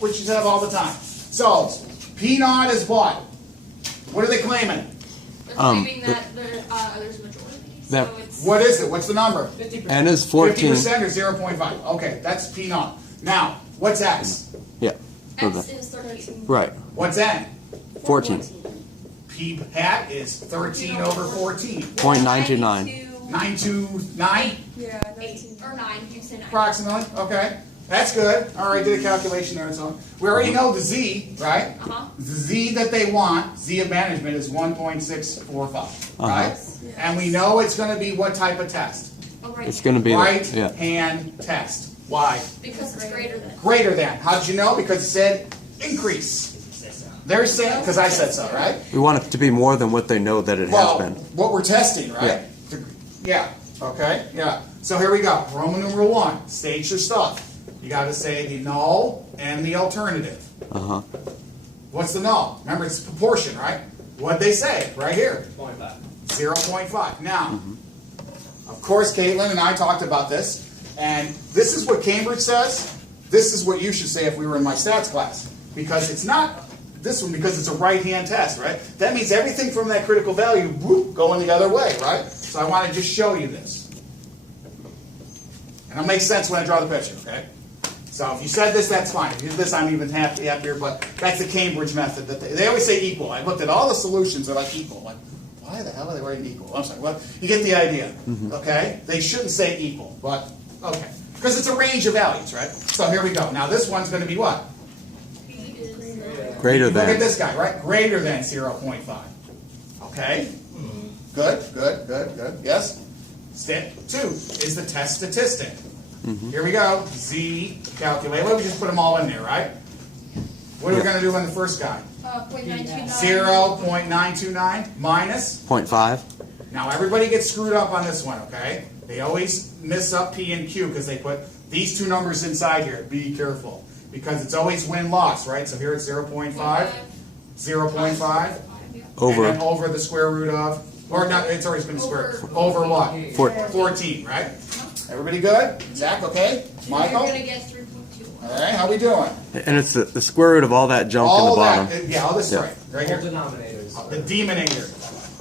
what you have all the time. So, P naught is what? What are they claiming? They're claiming that there's a majority. That- So it's What is it? What's the number? 50%. N is 14. 50% or 0.5. Okay, that's P naught. Now, what's X? Yeah. So X the- is 13. right. What's N? 14. P hat is 13 over 14. 0.929. 929? Yeah, 8 or 9. You can say 9. Approximately. Okay. That's good. All right, did a calculation there and so on. We already know the Z, right? Uh-huh. The Z that they want, Z of management, is 1.645, right? And we know it's going to be what type of test? Oh, right. It's going to be the, Right yeah. hand test. Why? Because it's greater than. Greater than. How did you know? Because it said increase. They're saying, because I said so, right? We want it to be more than what they know that it Well, has been. what we're testing, right? Yeah. Okay. Yeah. So here we go. Roman numeral 1. State your stuff. You got to say the null and the alternative. Uh-huh. What's the null? Remember, it's proportion, right? What'd they say? Right here. 0.5. 0.5. Now, of course, Caitlin and I talked about this, and this is what Cambridge says. This is what you should say if we were in my stats class. Because it's not this one, because it's a right-hand test, right? That means everything from that critical value, whoop, going the other way, right? So I want to just show you this. And it'll make sense when I draw the picture, okay? So if you said this, that's fine. If you did this, I'm even happier, but that's the Cambridge method. That they always say equal. I looked at all the solutions, they're like equal. Like, why the hell are they writing equal? I'm sorry, well, you get the idea, okay? They shouldn't say equal, but, okay. Because it's a range of values, right? So here we go. Now this one's going to be what? Greater Look at than. this guy, right? Greater than 0.5. Okay? Good. Yes? Step 2 is the test statistic. Here we go. Z calculate. Well, we just put them all in there, right? What are we going to do on the first guy? 0.929. 0.929 minus. 0.5. Now everybody gets screwed up on this one, okay? They always miss up P and Q because they put these two numbers inside here. Be careful. Because it's always win-loss, right? So here it's 0.5, 0.5, Over. and then over the square root of, or not, it's always been square, over what? 14, right? Everybody good? Zach, okay? Michael? You're going to get 3.2. All right, how we doing? And it's the square root of all that junk in the All bottom. that, yeah, all this Yeah. right here. Denominators. The denominator,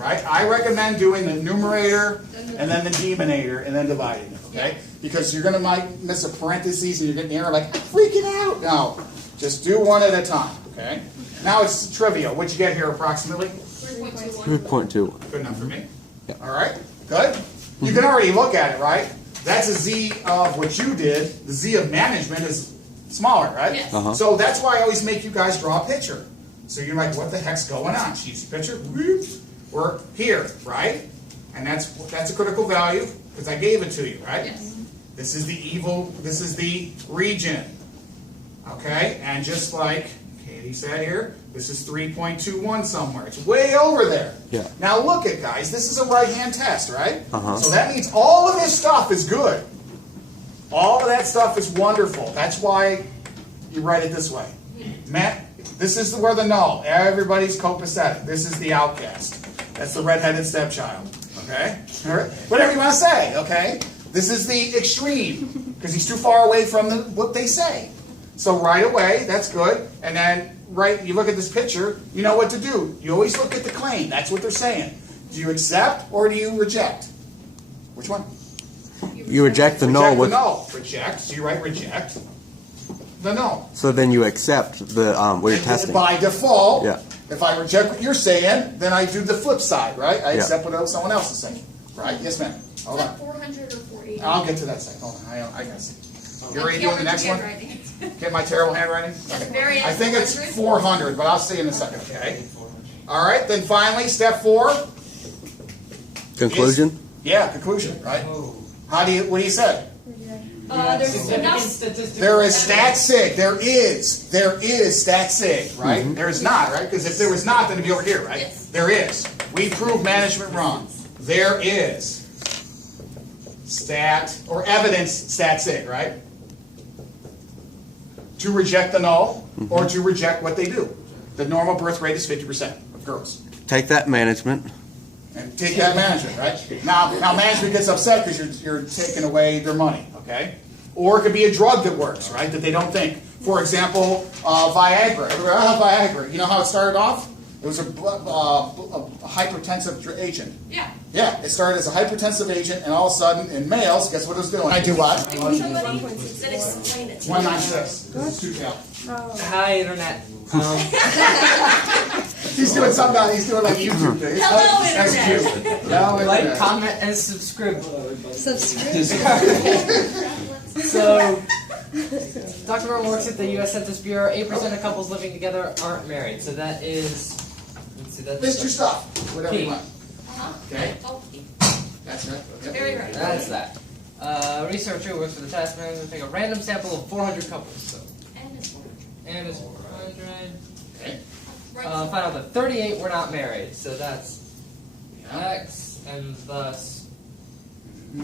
right? I recommend doing the numerator and then the denominator and then dividing it, okay? Because you're might miss a parentheses and you're getting error like, I'm freaking out. No, just do one at a time, okay? Now it's trivia. What'd you get here approximately? 3.21. 3.2. Good enough for me. Yeah. All right, good. You can already look at it, right? That's a Z of what you did. The Z of management is smaller, right? Yes. Uh-huh. So that's why I always make you guys draw a picture. So you're like, what the heck's going on? She sees a picture, whoop, we're here, right? And that's a critical value because I gave it to you, right? Yes. This is the region. Okay? And just like Katie said here, this is 3.21 somewhere. It's way over there. Yeah. Now look at guys, this is a right-hand test, right? Uh-huh. So that means all of this stuff is good. All of that stuff is wonderful. That's why you write it this way. Matt, this is where the null. Everybody's copacetic. This is the outcast. That's the redheaded stepchild. Okay? All right? Whatever you want to say, okay? This is the extreme, because he's too far away from what they say. So right away, that's good. And then, right, you look at this picture, you know what to do. You always look at the claim. That's what they're saying. Do you accept or do you reject? Which one? You reject the null Reject the with. null. Reject. So you write reject the null. So then you accept the what you're And testing. by default, Yeah. if I reject what you're saying, then I do the flip side, right? I Yeah. accept what someone else is saying. Right? Yes, ma'am. Hold Is on. that 400 or 480? I'll get to that second. Hold on. I gotta see. You're ready Yeah, doing the next one? handwriting. Get my terrible handwriting? That's very I think it's 400. 400, but I'll see in a second, okay? All right, then finally, step 4. Conclusion. Yeah, conclusion, right? Oh. What do you say? There's Significant enough. statistical There is stat evidence. sig. There is stat sig, right? There is not, right? Because if there was not, then it'd be over here, right? Yes. There is. We proved management wrong. There is stat or evidence stat sig, right? To reject the null or to reject what they do. The normal birth rate is 50% of girls. Take that management. And take that management, right? Now management gets upset because you're taking away their money, okay? Or it could be a drug that works, right? That they don't think For example, Viagra. Everybody, Viagra. You know how it started off? It was a hypertensive agent. Yeah. Yeah, it started as a hypertensive agent, and all of a sudden, in males, guess what it was doing? I do what? Somebody that explained it to me. 196. This is 2 cal. Hi, internet. He's doing something. He's doing like YouTube things. Hello, That's internet. cute. Hello, Like, internet. comment, and subscribe. Subscribe. So, Dr. Murmer works at the U.S. Census Bureau. 8% of couples living together aren't married. So that is. Let's see, that's. List your stuff. Whatever you want. Uh-huh. Okay. Oh, That's right. Yep. very right. That's that. Researcher who works for the task manager. Take a random sample of 400 couples. So, And it's 400. and it's 400. Okay. Right. Find out that 38 were not married. So that's Yeah. X, and thus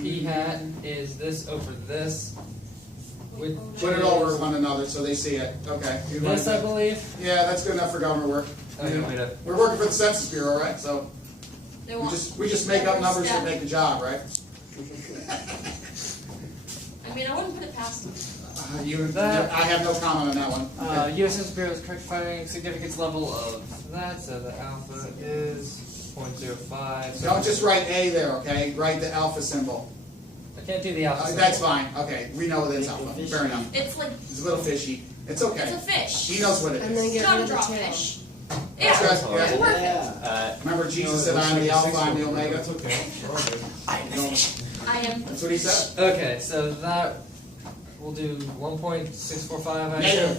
P hat is this over this. Which Put it over one another so they see it. Okay. You This, like I that? believe. Yeah, that's good enough for government work. Okay, wait a- We're working for the Census Bureau, right? So They we want- just make up numbers that make the job, right? I mean, I wouldn't put it past them. I have no comment on that one. U.S. Census Bureau is correct finding significance level of that, so the alpha is 0.05. So Don't just write A there, okay? Write the alpha symbol. I can't do the alpha. symbol. That's fine. Okay, we know that's alpha. Fair enough. It's like, It's a little fishy. It's it's okay. a fish. He knows what it And then is. get Not rid a of the drop tail. fish. That's Yeah. right. Yeah. Perfect. Remember Jesus said, "I am the alpha, I am the omega." That's okay. I am. That's what he said. Okay, so that we'll do 1.645. Negative.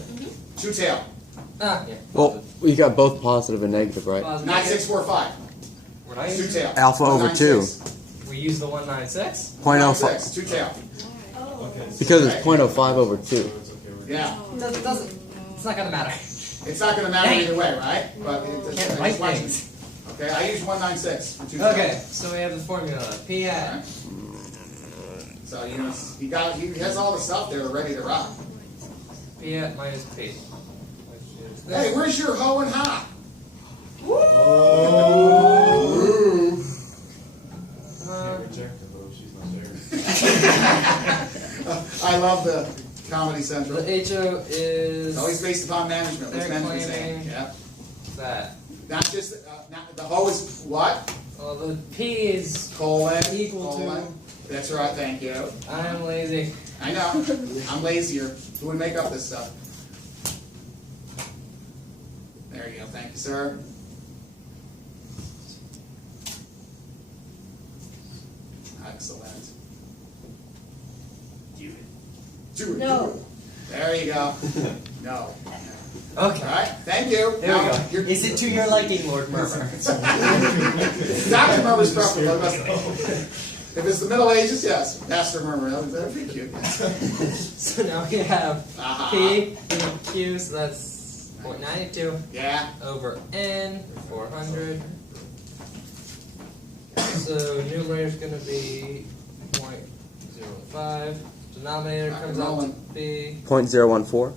Two tail. Ah, yeah. Well, we got both positive and negative, right? Positive. 9645. We're not Two using- tail. Alpha over 196. We use the 196. 0.05. 196. Two tail. Okay. Because it's 0.05 over 2. So it's okay. We're Yeah. Doesn't. It's not gonna matter. It's not going to matter either way, right? But Can't write things. Okay, I use 196 for two tail. Okay, so we have the formula. P hat. So you know, he has all the stuff there ready to rock. P hat minus P. Which is this. Hey, where's your hoe and ha? Oh. Ooh. Can't reject her though. She's not there. I love the Comedy Central. The HO is It's always based upon management. What's They're management saying? claiming- Yeah. that. Not just the hoe is what? Well, the P is Colon. Equal to- colon. That's right. Thank you. I'm lazy. I know. I'm lazier. Who would make up this stuff? There you go. Thank you, sir. Excellent. Do it. Do it. No. Do it. There you go. No. Okay. All right. Thank you. There we Now, go. you're- Is it to your liking, Lord Murmer? Dr. Murmer's preference. If it's the Middle Ages, yes. Pastor Murmer. That'd be cute. So now we have Uh-huh. P and Q, so that's 0.92 Yeah. over N, 400. So numerator's going to be 0.05. Denominator Rock comes and out to rollin'. be 0.014.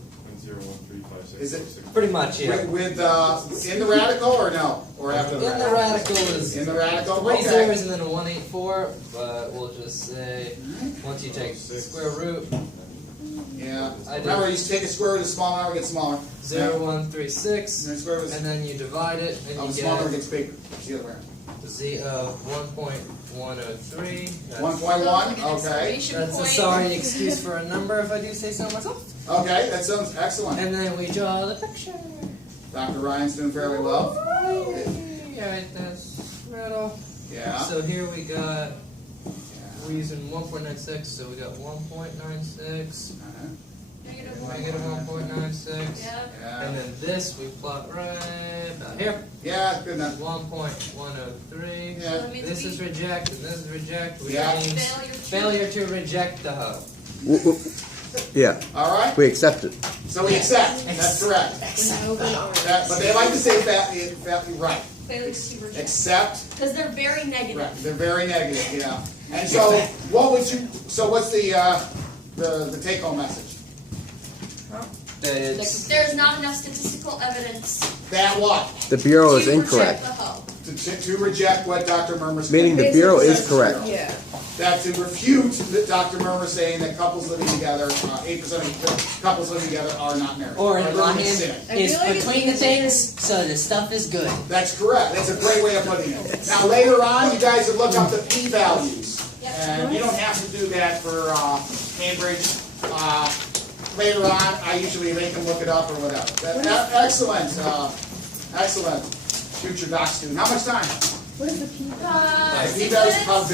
0.01356. Is it pretty much, yeah. with in the radical or no? Or after In the the radical? radical is In the radical? 3 Okay. zeros and then a 184, but we'll just say once you take the square root, Yeah. I did. Remember, you take a square root of a small number, gets smaller. 0.136, And the square root and then you divide it, and of a you small number get gets bigger. It's the other way around. Z of 1.103. That's- 1.1? An Okay. exclamation That's a point. sorry excuse for a number if I do say so myself. Okay, that sounds excellent. And then we draw the picture. Dr. Ryan's doing fairly well. Alright, that's middle. Yeah. So here we got, Yeah. we're using 1.96, so we got 1.96, Uh-huh. Negative negative 1.96. Yeah. And Yeah. then this we plot right about here. Yeah, good enough. 1.103. Yeah. That means This we- is reject and this is reject, which Yeah. means failure to reject the hoe. Yeah, All right. we accept it. So we accept. That's correct. But they like to say right. Failure to reject. Accept. Because they're very negative. Right. They're very negative. Yeah. And so, what would you? So, what's the take-home message? It's There's not enough statistical evidence Oh, That what? The Bureau is to incorrect. reject the hoe. To to reject what Dr. Murmer's Meaning the Bureau is correct. Yeah. That to refute that Dr. Murmer saying that couples living together, 8% of couples living together are not married. Or Are in living Latin, sin. I is feel like it's between the considered- things, so the stuff is good. That's correct. That's a great way of putting it. Now later on, you guys would look up the p-values. Yep. And you don't have to do that for Cambridge. Later on, I usually make them look it up or whatever. Excellent. Excellent. Future doc student. How much time? What is the P? P-values, probably